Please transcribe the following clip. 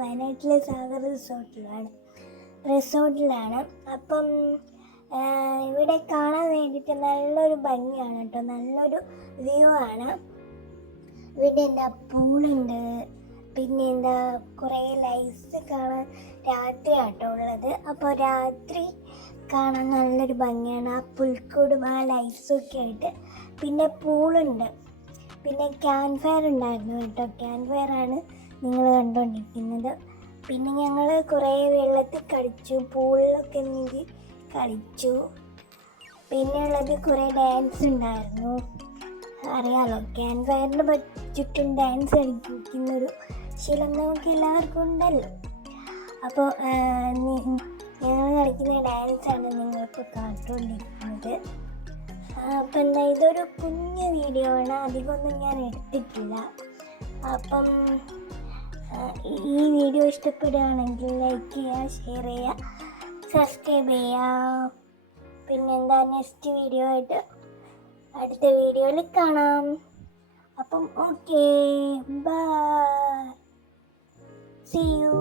വയനാട്ടിലെ സാഗർ റിസോർട്ടിലാണ്. അപ്പം ഇവിടെ കാണാൻ വേണ്ടിയിട്ട് നല്ലൊരു ഭംഗിയാണ് കേട്ടോ, നല്ലൊരു വ്യൂ ആണ്. ഇവിടെ പൂളുണ്ട്, പിന്നെ കുറേ ലൈറ്റ്സ് കാണാൻ രാത്രിയാട്ടോ ഉള്ളത്. അപ്പോൾ രാത്രി കാണാൻ നല്ലൊരു ഭംഗിയാണ്, ആ പുൽക്കൂടും ആ ലൈറ്റ്സും ഒക്കെ ആയിട്ട്. പിന്നെ പൂളുണ്ട്, പിന്നെ ക്യാമ്പ് ഫയർ ഉണ്ടായിരുന്നു കേട്ടോ. ക്യാമ്പ് ഫയറാണ് നിങ്ങൾ കണ്ടുകൊണ്ടിരിക്കുന്നത്. പിന്നെ ഞങ്ങൾ കുറേ വെള്ളത്തിൽ കളിച്ചു, പൂളിലൊക്കെ നീന്തി കളിച്ചു. പിന്നെ ഉള്ളത് കുറേ ഡാൻസ് ഉണ്ടായിരുന്നു. അറിയാലോ, ക്യാമ്പ് ഫയറിന് ചുറ്റും ഡാൻസ് കളിക്കുന്നൊരു ശീലം നമുക്ക് എല്ലാവർക്കും ഉണ്ടല്ലോ. അപ്പോൾ ഞങ്ങൾ കളിക്കുന്ന ഡാൻസാണ് നിങ്ങളിപ്പോൾ കാട്ടുകൊണ്ടിരിക്കുന്നത്. അപ്പം ഇതൊരു കുഞ്ഞു വീഡിയോ ആണ്, അധികമൊന്നും ഞാൻ എടുത്തിട്ടില്ല. അപ്പം ഈ വീഡിയോ ഇഷ്ടപ്പെടുകയാണെങ്കിൽ ലൈക്ക് ചെയ്യുക, ഷെയർ ചെയ്യുക, സബ്സ്ക്രൈബ് ചെയ്യുക. നെക്സ്റ്റ് വീഡിയോ ആയിട്ട് അടുത്ത വീഡിയോയിൽ കാണാം. അപ്പം ഓക്കേ, ബൈ, സീ യു.